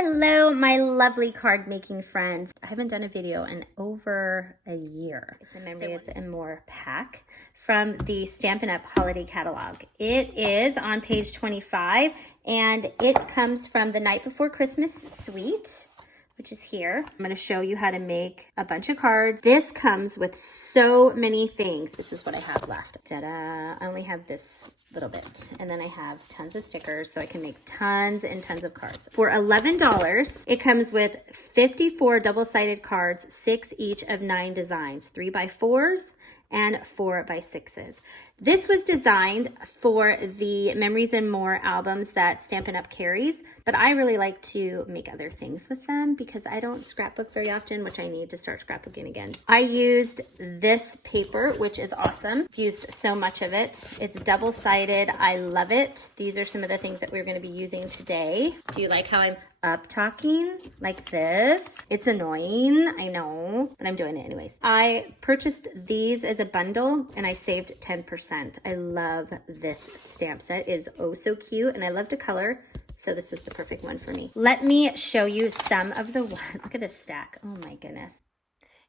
Hello, my lovely card making friends. I haven't done a video in over a year. It's a Memories and More pack from the Stampin' Up! Holiday Catalog. It is on page 25 and it comes from the Night Before Christmas suite, which is here. I'm going to show you how to make a bunch of cards. This comes with so many things. This is what I have left. Ta-da! I only have this little bit. And then I have tons of stickers so I can make tons and tons of cards. For $11, it comes with 54 double-sided cards, 6 each of 9 designs, 3x4s and 4x6s. This was designed for the Memories and More albums that Stampin' Up! Carries, but I really like to make other things with them because I don't scrapbook very often, which I need to start scrapbooking again. I used this paper, which is awesome. I've used so much of it. It's double-sided. I love it. These are some of the things that we're going to be using today. Do you like how I'm up talking like this? It's annoying, I know, but I'm doing it anyways. I purchased these as a bundle and I saved 10%. I love this stamp set. It is oh so cute and I love to color, so this was the perfect one for me. Let me show you some of the ones. Look at this stack. Oh my goodness.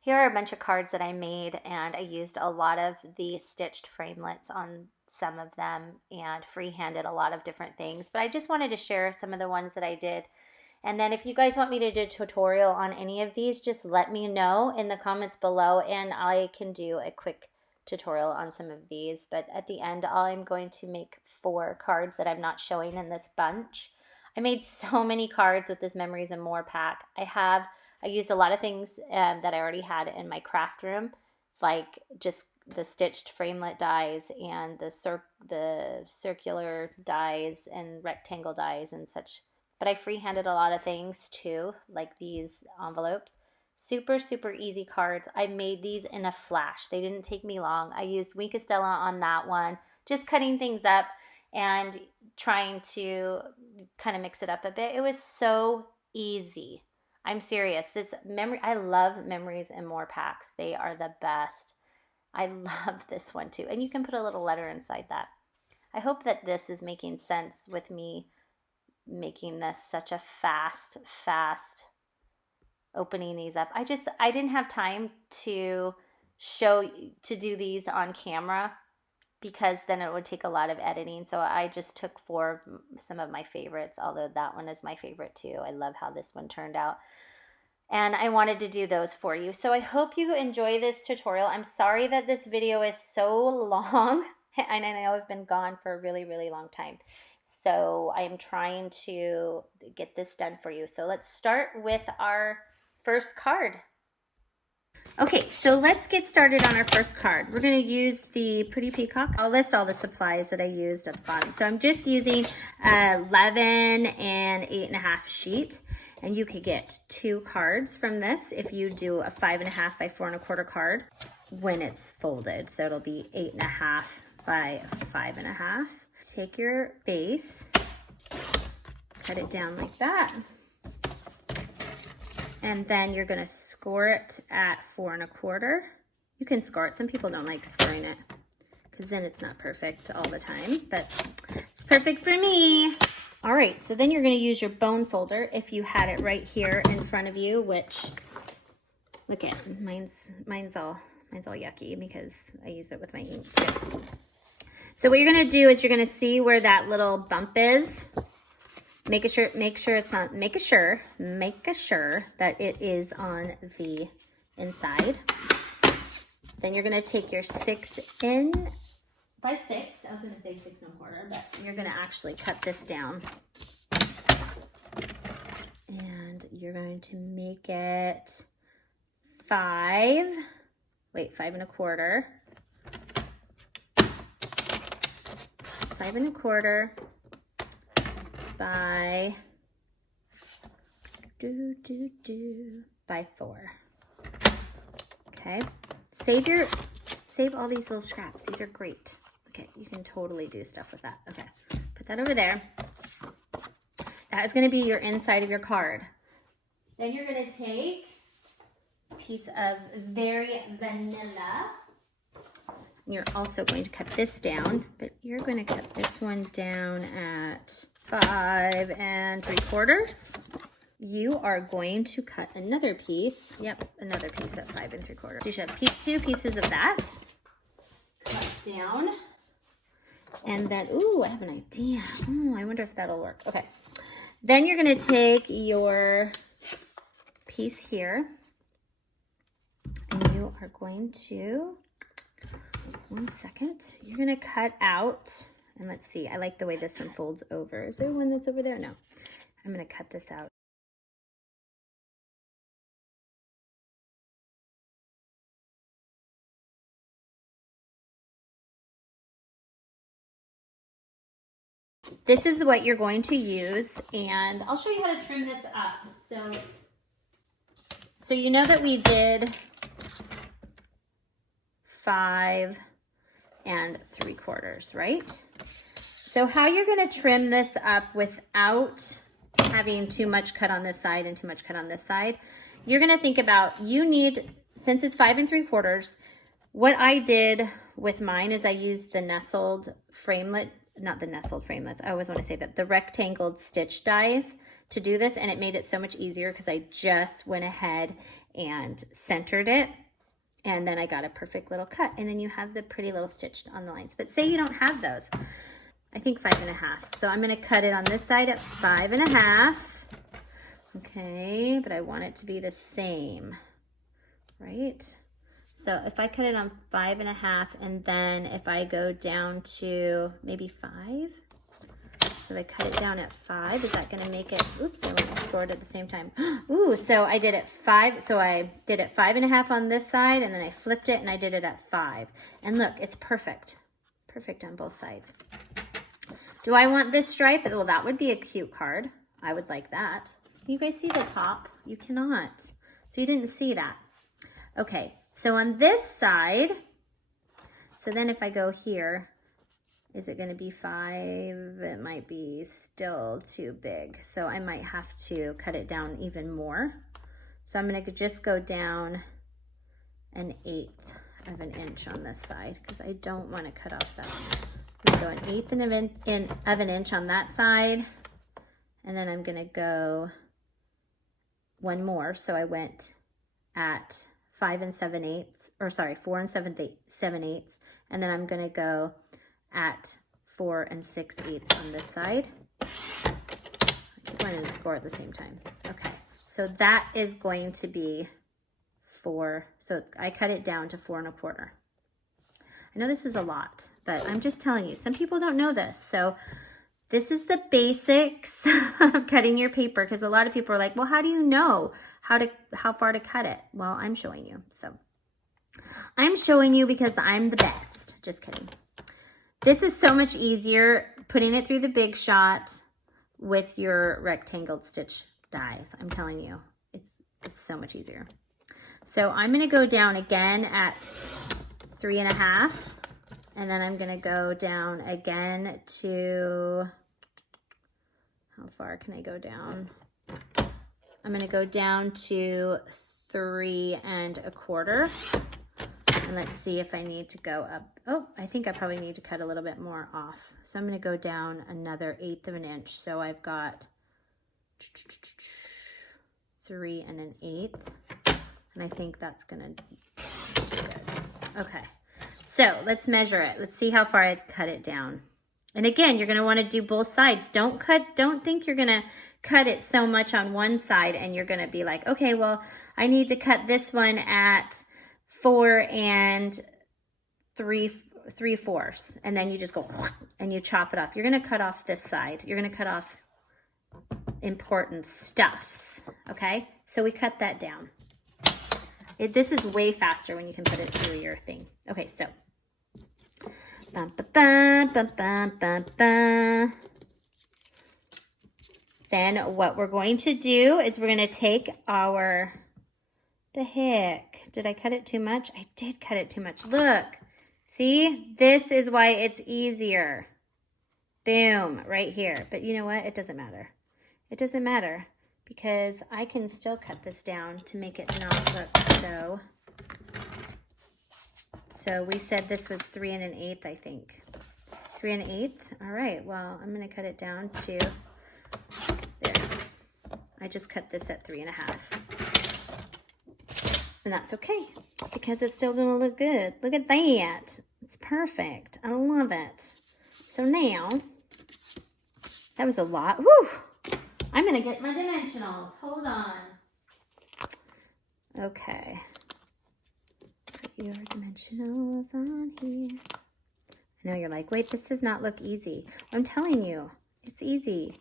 Here are a bunch of cards that I made, and I used a lot of the stitched framelits on some of them and freehanded a lot of different things, but I just wanted to share some of the ones that I did. And then if you guys want me to do a tutorial on any of these, just let me know in the comments below and I can do a quick tutorial on some of these. But at the end, I'm going to make 4 cards that I'm not showing in this bunch. I made so many cards with this Memories and More pack. I used a lot of things that I already had in my craft room, like just the stitched framelit dies and the circular dies and rectangle dies and such. But I freehanded a lot of things too, like these envelopes. Super, super easy cards. I made these in a flash. They didn't take me long. I used Wink of Stella on that one, just cutting things up and trying to kind of mix it up a bit. It was so easy. I'm serious. I love Memories and More packs. They are the best. I love this one too. And you can put a little letter inside that. I hope that this is making sense with me making this such a fast opening these up. I didn't have time to do these on camera because then it would take a lot of editing. So I just took 4 of some of my favorites, although that one is my favorite too. I love how this one turned out. And I wanted to do those for you. So I hope you enjoy this tutorial. I'm sorry that this video is so long. And I know I've been gone for a really, really long time. So I am trying to get this done for you. So let's start with our first card. Okay, so let's get started on our first card. We're going to use the Pretty Peacock. I'll list all the supplies that I used at the bottom. So I'm just using 11 and 8.5 sheet. And you could get 2 cards from this if you do a 5.5 by 4.25 card when it's folded. So it'll be 8.5 by 5.5. Take your base, cut it down like that, and then you're going to score it at 4.25. You can score it. Some people don't like scoring it because then it's not perfect all the time, but it's perfect for me. All right, so then you're going to use your bone folder if you had it right here in front of you, which, look at, mine's all yucky because I use it with my ink too. So what you're going to do is you're going to see where that little bump is. Make sure that it is on the inside. Then you're going to take your 6 in by 6. I was going to say 6.25, but you're going to actually cut this down. And you're going to make it 5.25. by by 4. Okay, save all these little scraps. These are great. Okay, you can totally do stuff with that. Okay, put that over there. That is going to be your inside of your card. Then you're going to take a piece of very vanilla. You're also going to cut this down, but you're going to cut this one down at 5 3/4. you are going to cut another piece. Yep, another piece at 5 3/4. So you should have 2 pieces of that. Cut down. And then, ooh, I have an idea. Oh, I wonder if that'll work. Okay. Then you're going to take your piece here. And you are going to, 1 second, you're going to cut out. And let's see, I like the way this one folds over. Is there one that's over there? No. I'm going to cut this out. This is what you're going to use, and I'll show you how to trim this up. So you know that we did 5 3/4, right? So how you're going to trim this up without having too much cut on this side and too much cut on this side, you're going to think about, you need, since it's 5 3/4, what I did with mine is I used the nestled framelit, not the nestled framelits, I always want to say that, the rectangled stitch dies to do this, and it made it so much easier because I just went ahead and centered it, and then I got a perfect little cut, and then you have the pretty little stitch on the lines. But say you don't have those, I think 5 1/2. So I'm going to cut it on this side at 5 1/2. Okay, but I want it to be the same, right? So if I cut it on 5 1/2, and then if I go down to maybe 5, so if I cut it down at 5, is that going to make it, oops, I went and scored at the same time. Ooh, so I did it 5, so I did it 5 1/2 on this side, and then I flipped it and I did it at 5. And look, it's perfect. Perfect on both sides. Do I want this stripe? Well, that would be a cute card. I would like that. Can you guys see the top? You cannot. So you didn't see that. Okay, so on this side, so then if I go here, is it going to be 5? It might be still too big. So I might have to cut it down even more. So I'm going to just go down 1/8 of an inch on this side because I don't want to cut off that. I'm going to go 1/8 of an inch on that side. And then I'm going to go one more. So I went at 5 7/8, or sorry, 4 7/8, and then I'm going to go at 4 6/8 on this side. I wanted to score at the same time. Okay, so that is going to be 4. So I cut it down to 4 1/4. I know this is a lot, but I'm just telling you, some people don't know this. So this is the basics of cutting your paper, because a lot of people are like, well, how do you know how far to cut it? Well, I'm showing you. So I'm showing you because I'm the best. Just kidding. This is so much easier putting it through the Big Shot with your rectangled stitch dies. I'm telling you, it's so much easier. So I'm going to go down again at 3 1/2, and then I'm going to go down again to, how far can I go down? I'm going to go down to 3 1/4. And let's see if I need to go up. Oh, I think I probably need to cut a little bit more off. So I'm going to go down another 1/8 of an inch. So I've got 3 1/8. And I think that's going to be good. Okay. So let's measure it. Let's see how far I cut it down. And again, you're going to want to do both sides. Don't think you're going to cut it so much on one side and you're going to be like, okay, well, I need to cut this one at 4 3/4, and then you just go and you chop it off. You're going to cut off this side. You're going to cut off important stuffs, okay? So we cut that down. This is way faster when you can put it through your thing. Okay, so bum, ba, bum, bum, bum, bum, bum. Then what we're going to do is we're going to take our, the heck, did I cut it too much? I did cut it too much. Look, see, this is why it's easier. Boom, right here. But you know what? It doesn't matter. It doesn't matter because I can still cut this down to make it not look so. So we said this was 3 1/8, I think. 3 1/8. All right, well, I'm going to cut it down to there. I just cut this at 3.5. And that's okay, because it's still gonna look good. Look at that. It's perfect. I love it. So now, that was a lot. Woo! I'm gonna get my dimensionals. Hold on. Okay. Put your dimensionals on here. I know you're like, wait, this does not look easy. I'm telling you, it's easy.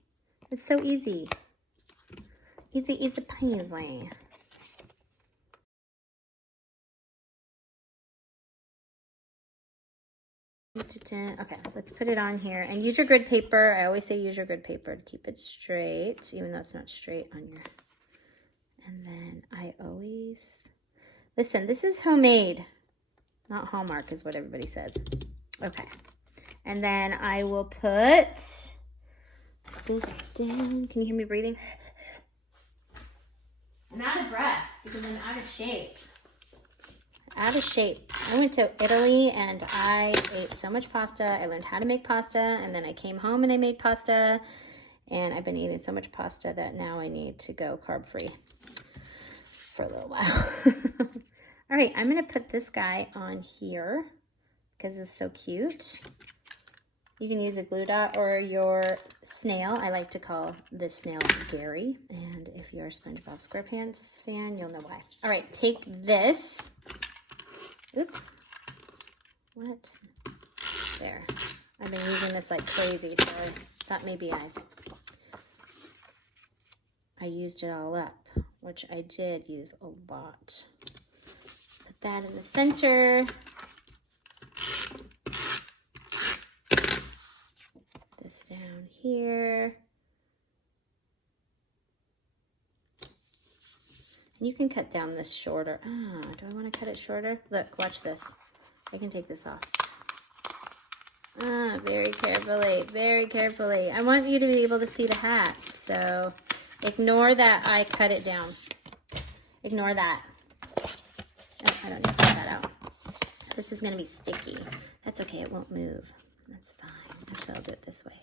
It's so easy. Easy, easy peasy. Okay, let's put it on here. And use your grid paper. I always say use your grid paper to keep it straight, even though it's not straight on your... And then I always... Listen, this is homemade. Not Hallmark is what everybody says. Okay. And then I will put this down. Can you hear me breathing? I'm out of breath because I'm out of shape. Out of shape. I went to Italy and I ate so much pasta. I learned how to make pasta, and then I came home and I made pasta, and I've been eating so much pasta that now I need to go carb free for a little while. All right, I'm gonna put this guy on here because it's so cute. You can use a glue dot or your snail. I like to call this snail Gary. And if you're a SpongeBob SquarePants fan, you'll know why. All right, take this. Oops. What? There. I've been using this like crazy, so I thought maybe I used it all up, which I did use a lot. Put that in the center. This down here. You can cut down this shorter. Ah, do I want to cut it shorter? Look, watch this. I can take this off. Ah, very carefully, very carefully. I want you to be able to see the hat, so ignore that I cut it down. Ignore that. Oh, I don't need to cut that out. This is going to be sticky. That's okay, it won't move. That's fine. Actually, I'll do it this way.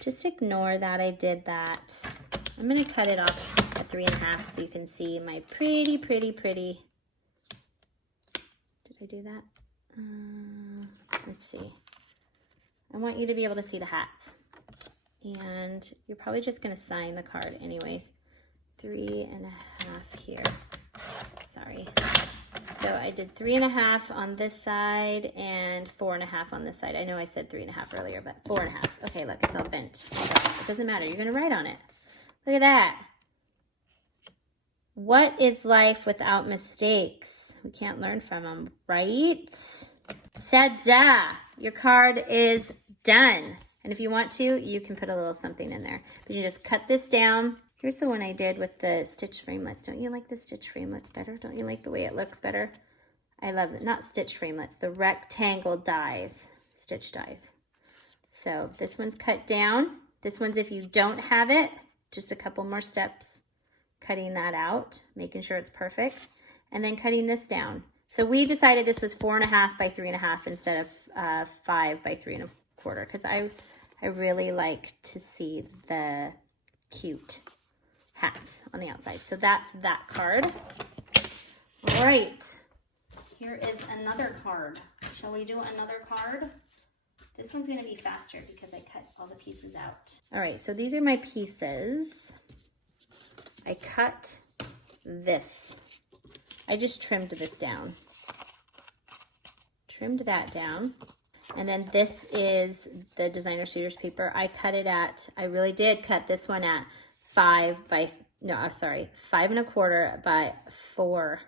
Just ignore that I did that. I'm going to cut it off at 3.5 so you can see my pretty, pretty, pretty. Did I do that? Let's see. I want you to be able to see the hats. And you're probably just going to sign the card anyways. 3.5 here. Sorry. So I did 3.5 on this side and 4.5 on this side. I know I said 3.5 earlier, but 4.5. Okay, look, it's all bent. It doesn't matter. You're going to write on it. Look at that. What is life without mistakes? We can't learn from them, right? Ta-da! Your card is done. And if you want to, you can put a little something in there. But you just cut this down. Here's the one I did with the stitch framelets. Don't you like the stitch framelets better? Don't you like the way it looks better? I love it. Not stitch framelets, the rectangle dies, stitch dies. So this one's cut down. This one's if you don't have it, just a couple more steps, cutting that out, making sure it's perfect, and then cutting this down. So we decided this was 4.5 by 3.5 instead of 5 by 3.25, because I really like to see the cute hats on the outside. So that's that card. All right, here is another card. Shall we do another card? This one's gonna be faster because I cut all the pieces out. All right, so these are my pieces. I cut this. I just trimmed this down. Trimmed that down. And then this is the designer suitors paper. I cut it at, I really did cut this one at 5.25 by 4.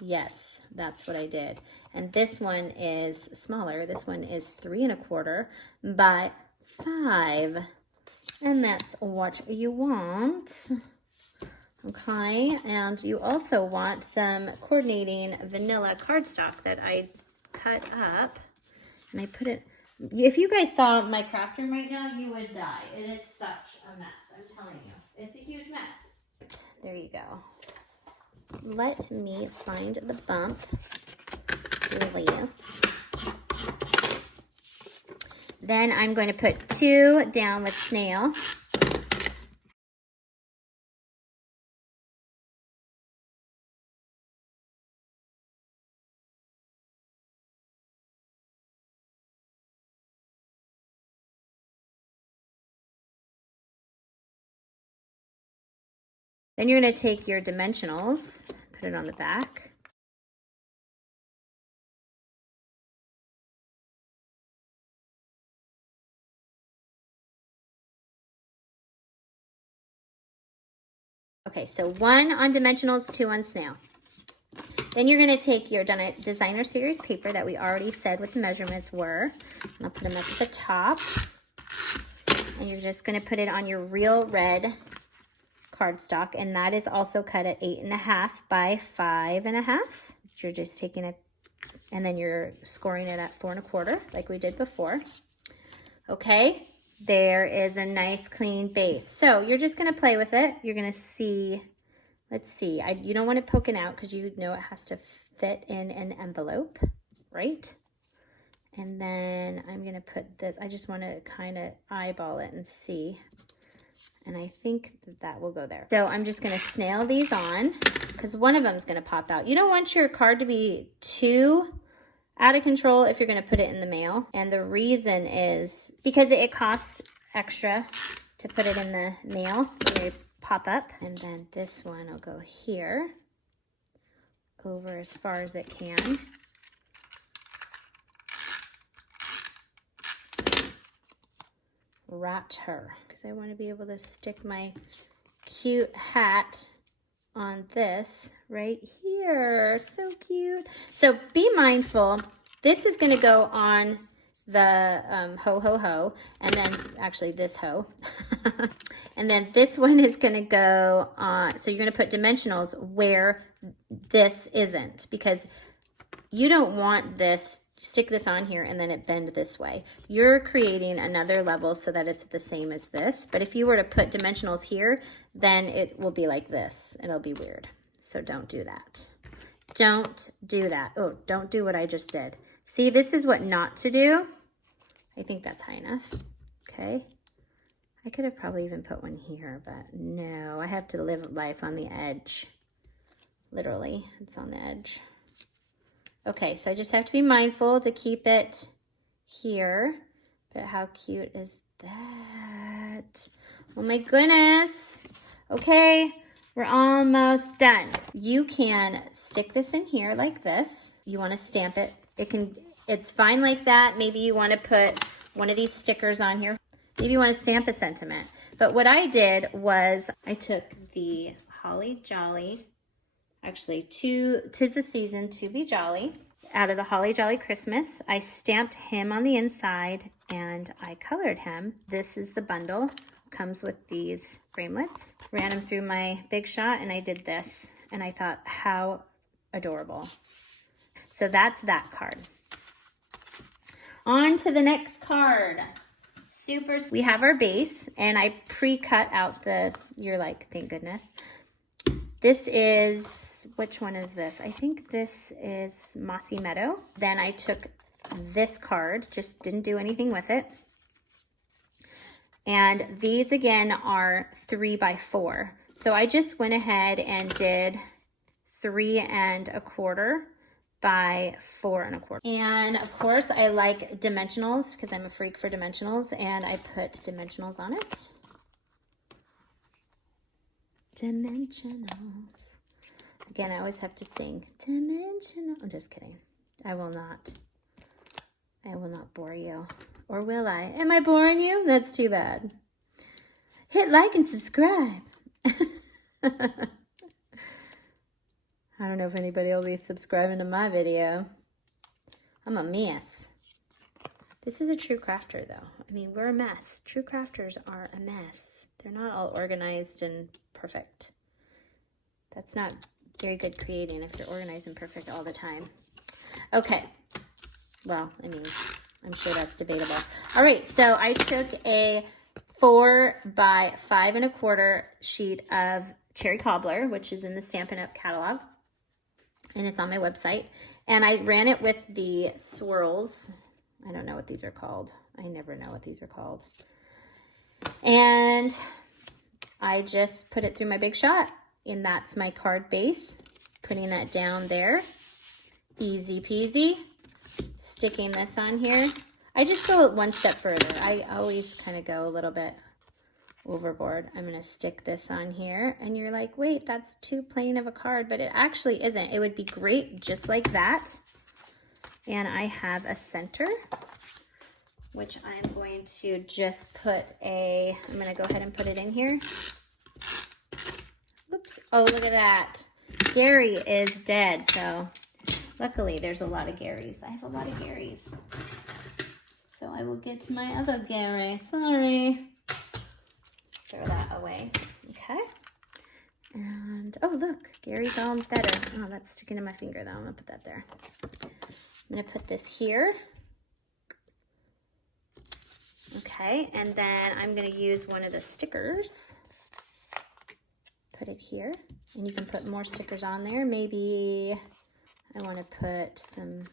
Yes, that's what I did. And this one is smaller. This one is 3.25 by 5. And that's what you want. Okay, and you also want some coordinating vanilla cardstock that I cut up. And I put it, if you guys saw my craft room right now, you would die. It is such a mess, I'm telling you. It's a huge mess. There you go. Let me find the bump. Release. Then I'm going to put 2 down with snail. Then you're going to take your dimensionals, put it on the back. Okay, so 1 on dimensionals, 2 on snail. Then you're going to take your designer series paper that we already said what the measurements were. And I'll put them up at the top. And you're just going to put it on your real red cardstock. And that is also cut at 8.5 by 5.5. You're just taking it, and then you're scoring it at 4.25 like we did before. Okay, there is a nice clean base. So you're just going to play with it. You're going to see. Let's see, you don't want it poking out because you know it has to fit in an envelope, right? And then I'm going to put this, I just want to kind of eyeball it and see. And I think that will go there. So I'm just going to snail these on because one of them is going to pop out. You don't want your card to be too out of control if you're going to put it in the mail. And the reason is because it costs extra to put it in the mail. Pop up, and then this one will go here over as far as it can. Wrapped her because I want to be able to stick my cute hat on this right here. So cute. So be mindful. This is going to go on the ho ho ho, and then actually this ho. And then this one is going to go on, so you're going to put dimensionals where this isn't, because you don't want this, stick this on here and then it bend this way. You're creating another level so that it's the same as this. But if you were to put dimensionals here, then it will be like this. It'll be weird. So don't do that. Don't do that. Oh, don't do what I just did. See, this is what not to do. I think that's high enough. Okay. I could have probably even put one here, but no, I have to live life on the edge. Literally, it's on the edge. Okay, so I just have to be mindful to keep it here. But how cute is that? Oh my goodness. Okay, we're almost done. You can stick this in here like this. You want to stamp it. It's fine like that. Maybe you want to put one of these stickers on here. Maybe you want to stamp a sentiment. But what I did was I took the Holly Jolly, actually 'Tis the Season to Be Jolly, out of the Holly Jolly Christmas. I stamped him on the inside and I colored him. This is the bundle. Comes with these framelits. Ran them through my Big Shot and I did this. And I thought, how adorable. So that's that card. On to the next card. We have our base, and I pre-cut out you're like, thank goodness. This is, which one is this? I think this is Mossy Meadow. Then I took this card, just didn't do anything with it. And these again are 3 by 4. So I just went ahead and did 3 1/4 by 4 1/4. And of course I like dimensionals because I'm a freak for dimensionals, and I put dimensionals on it. Dimensionals. Again, I always have to sing dimensional. I'm just kidding. I will not bore you. Or will I? Am I boring you? That's too bad. Hit like and subscribe. I don't know if anybody will be subscribing to my video. I'm a mess. This is a true crafter though. I mean, we're a mess. True crafters are a mess. They're not all organized and perfect. That's not very good creating if you're organized and perfect all the time. Okay. Well, I mean, I'm sure that's debatable. All right, so I took a 4 by 5 1/4 sheet of cherry cobbler, which is in the Stampin' Up! Catalog. And it's on my website. And I ran it with the swirls. I don't know what these are called. I never know what these are called. And I just put it through my Big Shot. And that's my card base. Putting that down there. Easy peasy. Sticking this on here. I just go one step further. I always kind of go a little bit overboard. I'm gonna stick this on here, and you're like, wait, that's too plain of a card, but it actually isn't. It would be great just like that. And I have a center, which I'm going to just put I'm gonna go ahead and put it in here. Oops, oh, look at that. Gary is dead, so luckily there's a lot of Garys. I have a lot of Garys. So I will get to my other Gary, sorry. Throw that away, okay. And, oh look, Gary's all better. Oh, that's sticking to my finger though, I'm gonna put that there. I'm gonna put this here. Okay, and then I'm gonna use one of the stickers. Put it here, and you can put more stickers on there. Maybe I wanna put some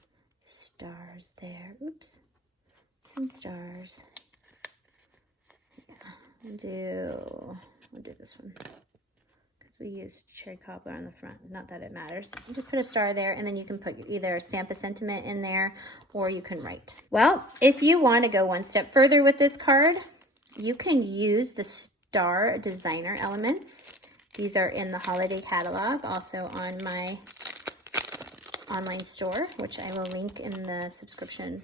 stars there. Oops, some stars. Yeah, we'll do this one. We use cherry cobbler on the front, not that it matters. Just put a star there, and then you can put either stamp a sentiment in there, or you can write. Well, if you want to go one step further with this card, you can use the star designer elements. These are in the holiday catalog, also on my online store, which I will link in the subscribe.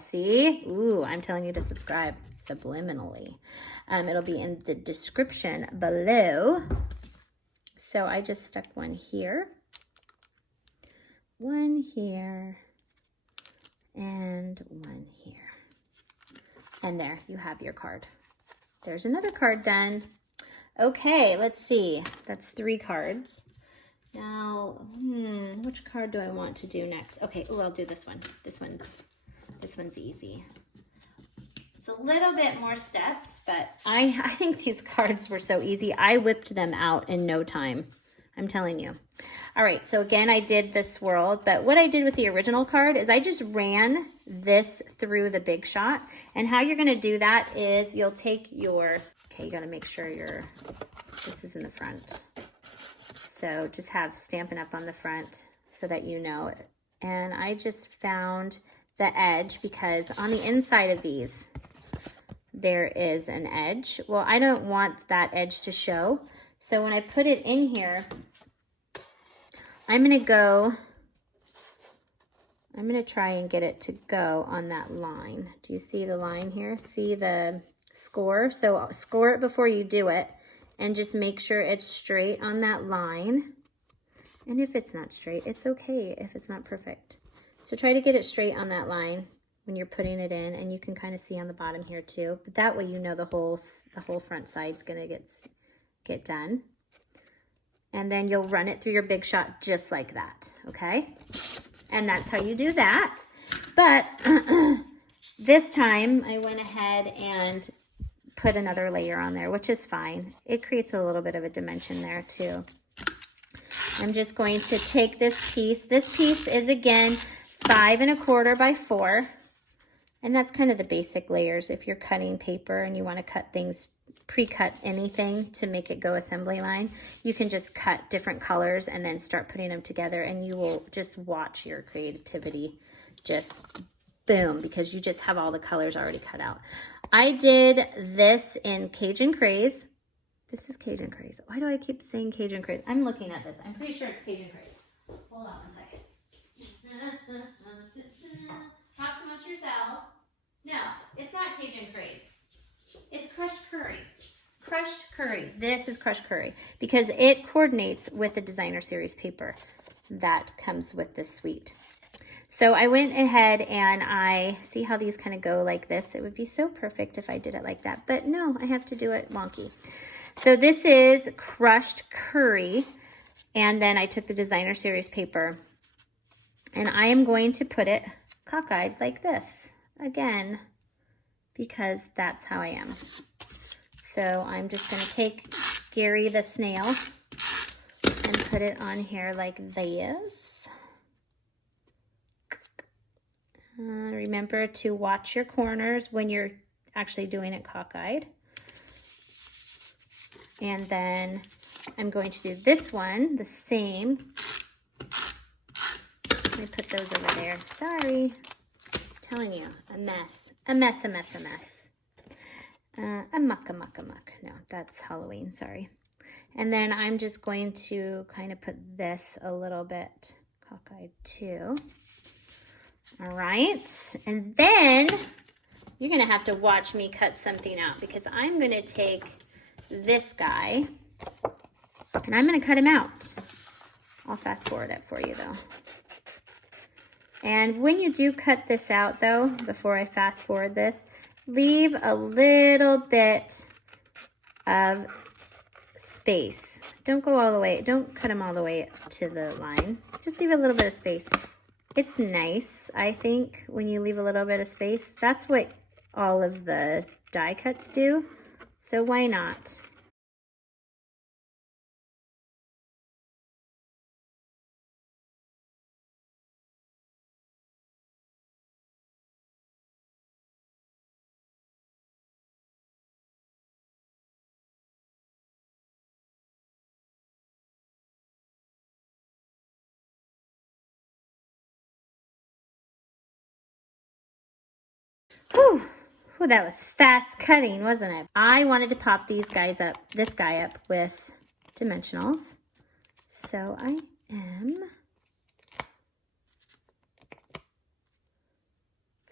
See? Ooh, I'm telling you to subscribe subliminally. It'll be in the description below. So I just stuck one here, and one here. And there, you have your card. There's another card done. Okay, let's see. That's 3 cards. Now, which card do I want to do next? Okay, oh, I'll do this one. This one's easy. It's a little bit more steps, but I think these cards were so easy. I whipped them out in no time. I'm telling you. All right, so again, I did the swirl, but what I did with the original card is I just ran this through the Big Shot. And how you're gonna do that is you'll take your, okay, you gotta make sure this is in the front. So just have Stampin' Up! On the front so that you know it. And I just found the edge because on the inside of these, there is an edge. Well, I don't want that edge to show. So when I put it in here, I'm gonna try and get it to go on that line. Do you see the line here? See the score? So score it before you do it. And just make sure it's straight on that line. And if it's not straight, it's okay if it's not perfect. So try to get it straight on that line when you're putting it in, and you can kind of see on the bottom here too. But that way you know the whole front side's gonna get done. And then you'll run it through your Big Shot just like that, okay? And that's how you do that. But this time I went ahead and put another layer on there, which is fine. It creates a little bit of a dimension there too. I'm just going to take this piece. This piece is again 5 1/4 by 4. And that's kind of the basic layers. If you're cutting paper and you want to cut things, pre-cut anything to make it go assembly line, you can just cut different colors and then start putting them together, and you will just watch your creativity just boom, because you just have all the colors already cut out. I did this in Cajun Craze. This is Cajun Craze. Why do I keep saying Cajun Craze? I'm looking at this. I'm pretty sure it's Cajun Craze. Hold on one second. Talk amongst yourselves. No, it's not Cajun Craze. It's Crushed Curry. Crushed Curry. This is Crushed Curry because it coordinates with the designer series paper that comes with this suite. So I went ahead and I see how these kind of go like this. It would be so perfect if I did it like that, but no, I have to do it wonky. So this is Crushed Curry, and then I took the designer series paper and I am going to put it cockeyed like this again, because that's how I am. So I'm just going to take Gary the snail and put it on here like this. Remember to watch your corners when you're actually doing it cockeyed. And then I'm going to do this one the same. Let me put those over there. Sorry. I'm telling you, a mess. A mess, a mess, a mess. a muck. No, that's Halloween, sorry. And then I'm just going to kind of put this a little bit cockeyed too. All right, and then you're gonna have to watch me cut something out because I'm gonna take this guy and I'm gonna cut him out. I'll fast forward it for you though. And when you do cut this out though, before I fast forward this, leave a little bit of space. Don't go all the way, don't cut them all the way to the line. Just leave a little bit of space. It's nice, I think, when you leave a little bit of space. That's what all of the die cuts do, so why not? Whew. Ooh, that was fast cutting, wasn't it? I wanted to pop these guys up, this guy up with dimensionals. So I am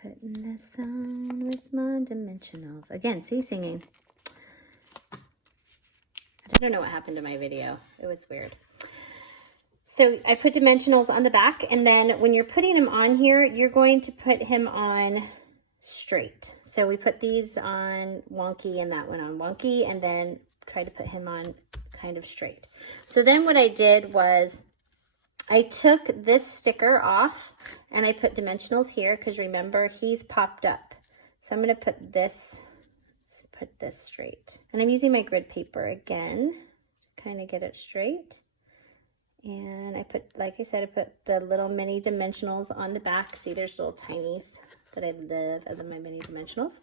putting this on with my dimensionals. Again, see, singing. I don't know what happened to my video. It was weird. So I put dimensionals on the back, and then when you're putting him on here, you're going to put him on straight. So we put these on wonky and that one on wonky, and then try to put him on kind of straight. So then what I did was I took this sticker off and I put dimensionals here because remember he's popped up. So I'm going to put this straight. And I'm using my grid paper again to kind of get it straight. And I put, like I said, I put the little mini dimensionals on the back. See, there's little tinies that I love as my mini dimensionals.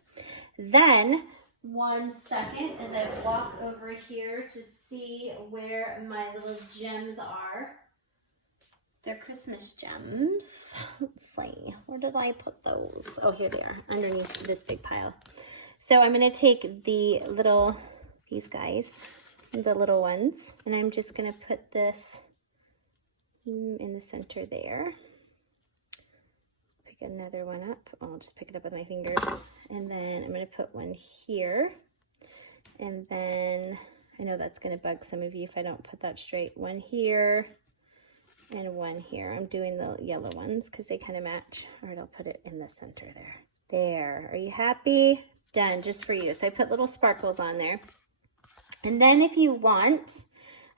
Then, one second as I walk over here to see where my little gems are. They're Christmas gems. Let's see, where did I put those? Oh, here they are, underneath this big pile. So I'm gonna take these guys, the little ones, and I'm just gonna put this in the center there. Pick another one up. I'll just pick it up with my fingers. And then I'm going to put one here. And then I know that's going to bug some of you if I don't put that straight. One here and one here. I'm doing the yellow ones because they kind of match. All right, I'll put it in the center there. There. Are you happy? Done, just for you. So I put little sparkles on there. And then if you want,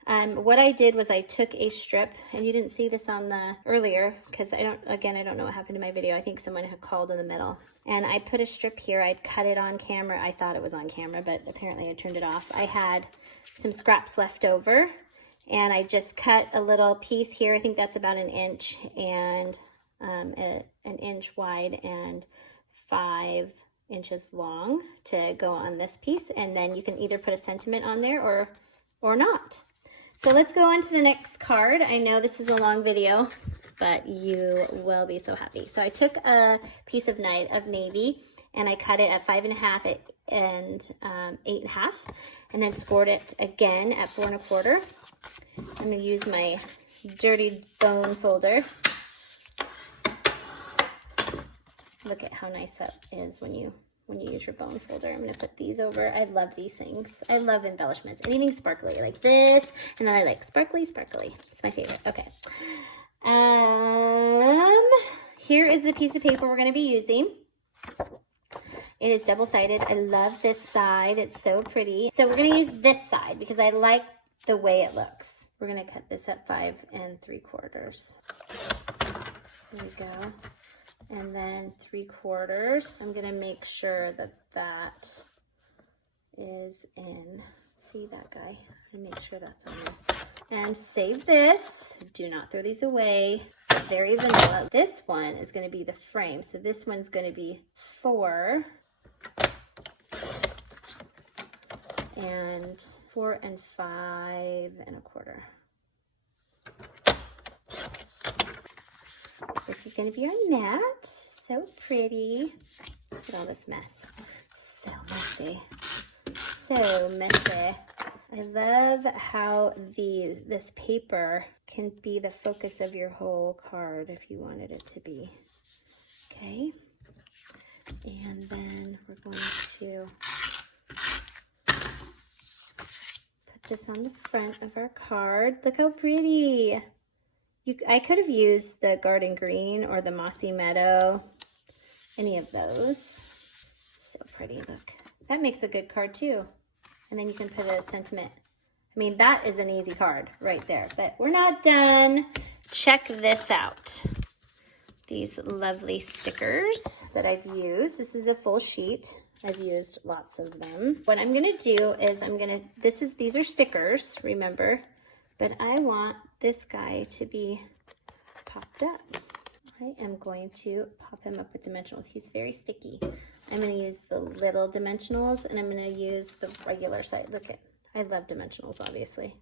what I did was I took a strip, and you didn't see this on the earlier because I don't know what happened to my video. I think someone had called in the middle. And I put a strip here. I'd cut it on camera. I thought it was on camera, but apparently I turned it off. I had some scraps left over, and I just cut a little piece here. I think that's about an inch and an inch wide and 5 inches long to go on this piece. And then you can either put a sentiment on there or not. So let's go on to the next card. I know this is a long video, but you will be so happy. So I took a piece of navy and I cut it at 5.5 and 8.5, and then scored it again at 4 1/4. I'm gonna use my dirty bone folder. Look at how nice that is when you use your bone folder. I'm going to put these over. I love these things. I love embellishments. Anything sparkly like this. And then I like sparkly. It's my favorite. Okay. Here is the piece of paper we're going to be using. It is double-sided. I love this side. It's so pretty. So we're going to use this side because I like the way it looks. We're going to cut this at 5 3/4. There we go. And then 3/4. I'm going to make sure that is in. See that guy? And make sure that's on there. And save this. Do not throw these away. Very vanilla. This one is going to be the frame. So this one's going to be 4 and 4 and 5 1/4. This is going to be our mat. So pretty. Look at all this mess. So messy. so messy. I love how this paper can be the focus of your whole card if you wanted it to be. Okay, and then we're going to put this on the front of our card. Look how pretty. I could have used the garden green or the mossy meadow, any of those. So pretty, look. That makes a good card too. And then you can put a sentiment. I mean, that is an easy card right there, but we're not done. Check this out. These lovely stickers that I've used. This is a full sheet. I've used lots of them. What I'm gonna do is these are stickers, remember, but I want this guy to be popped up. I am going to pop him up with dimensionals. He's very sticky. I'm gonna use the little dimensionals and I'm gonna use the regular size. Look at, I love dimensionals, obviously.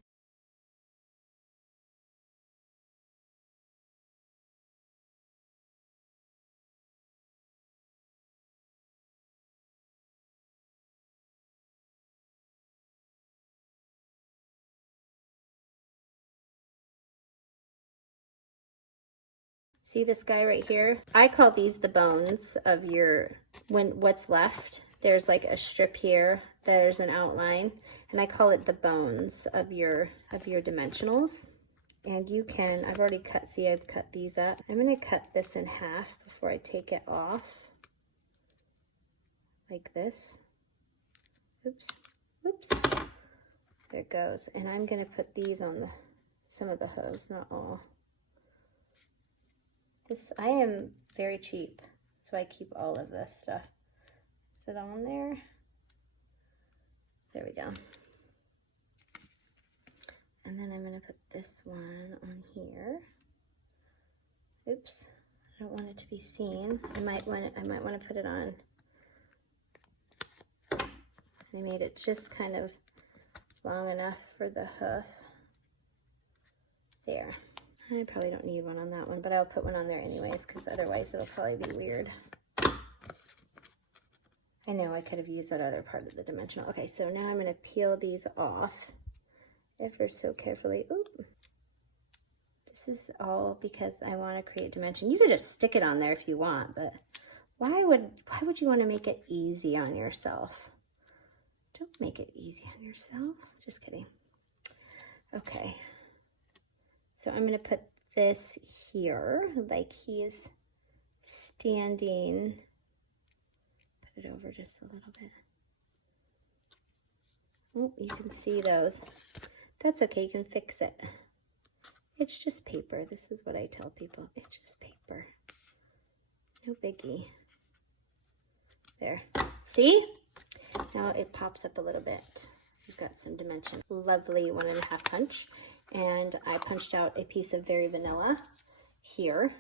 See this guy right here? I call these the bones of your, what's left. There's like a strip here, there's an outline, and I call it the bones of your dimensionals. And you can, I've already cut, see I've cut these up. I'm gonna cut this in half before I take it off. Like this. Oops, oops. There it goes. And I'm gonna put these on some of the hooves, not all. I am very cheap, so I keep all of this stuff. Is it on there? There we go. And then I'm gonna put this one on here. Oops, I don't want it to be seen. I might want to put it on. I made it just kind of long enough for the hoof. There. I probably don't need one on that one, but I'll put one on there anyways, because otherwise it'll probably be weird. I know I could have used that other part of the dimensional. Okay, so now I'm going to peel these off ever so carefully. Oop. This is all because I want to create dimension. You could just stick it on there if you want, but why would you want to make it easy on yourself? Don't make it easy on yourself. Just kidding. Okay. So I'm going to put this here, like he is standing. Put it over just a little bit. Oh, you can see those. That's okay, you can fix it. It's just paper. This is what I tell people. It's just paper. No biggie. There. See? Now it pops up a little bit. You've got some dimension. Lovely 1.5 punch. And I punched out a piece of Very Vanilla here.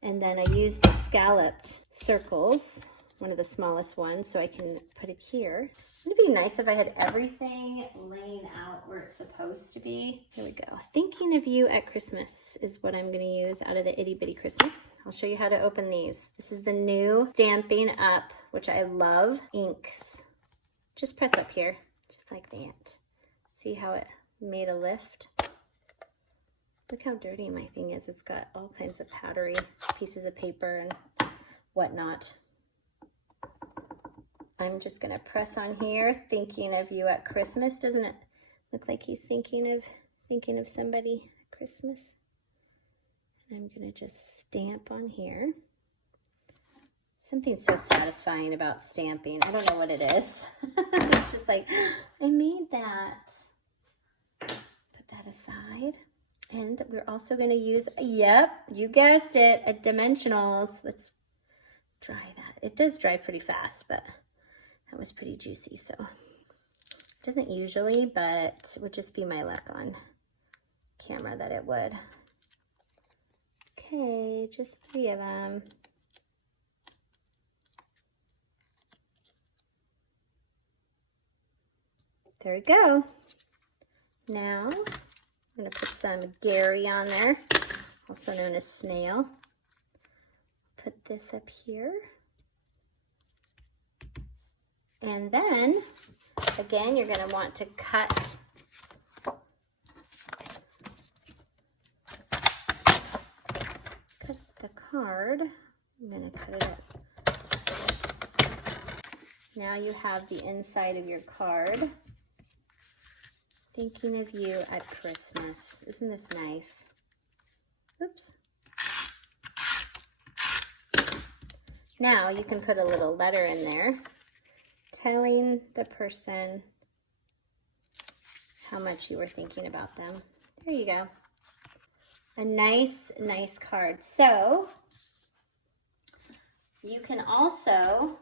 And then I used the scalloped circles, one of the smallest ones, so I can put it here. It'd be nice if I had everything laying out where it's supposed to be. Here we go. Thinking of You at Christmas is what I'm gonna use out of the Itty Bitty Christmas. I'll show you how to open these. This is the new Stampin' Up, which I love, inks. Just press up here, just like that. See how it made a lift? Look how dirty my thing is. It's got all kinds of powdery pieces of paper and whatnot. I'm just gonna press on here, Thinking of You at Christmas. Doesn't it look like he's thinking of somebody at Christmas? I'm gonna just stamp on here. Something so satisfying about stamping. I don't know what it is. It's just like, I made that. Put that aside. And we're also going to use, yep, you guessed it, a dimensionals. Let's dry that. It does dry pretty fast, but that was pretty juicy, so. It doesn't usually, but it would just be my luck on camera that it would. Okay, just 3 of them. There we go. Now, I'm going to put some Gary on there, also known as Snail. Put this up here. And then Again, you're going to want to cut the card. I'm going to cut it up. Now you have the inside of your card. Thinking of you at Christmas. Isn't this nice? Oops. Now you can put a little letter in there telling the person how much you were thinking about them. There you go. A nice, nice card. So you can also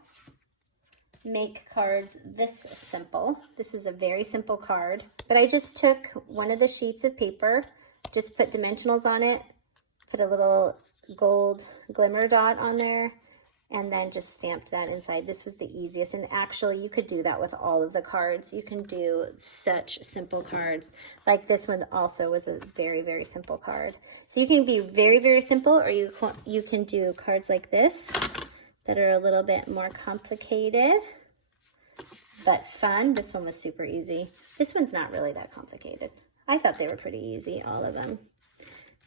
make cards this simple. This is a very simple card, but I just took one of the sheets of paper, just put dimensionals on it, put a little gold glimmer dot on there, and then just stamped that inside. This was the easiest, and actually you could do that with all of the cards. You can do such simple cards. Like this one also was a very, very simple card. So you can be very, very simple, or you can do cards like this that are a little bit more complicated, but fun. This one was super easy. This one's not really that complicated. I thought they were pretty easy, all of them.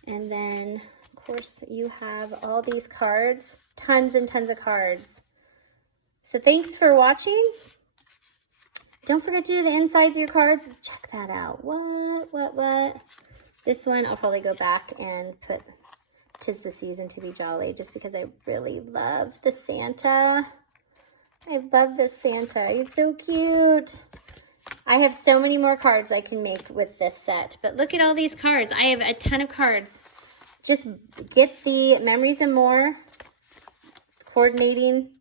And then, of course, you have all these cards, tons and tons of cards. So thanks for watching. Don't forget to do the insides of your cards. Let's check that out. What? This one, I'll probably go back and put "'Tis the Season to Be Jolly," just because I really love the Santa. I love this Santa. He's so cute. I have so many more cards I can make with this set, but look at all these cards. I have a ton of cards. Just get the Memories and More coordinating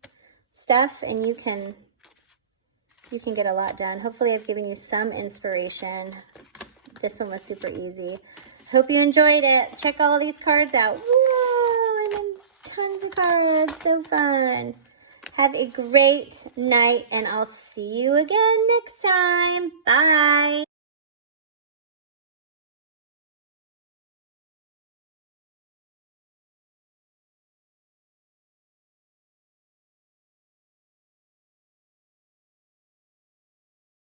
stuff, and you can get a lot done. Hopefully I've given you some inspiration. This one was super easy. Hope you enjoyed it. Check all these cards out. Whoa, I'm in tons of cards. So fun. Have a great night, and I'll see you again next time. Bye.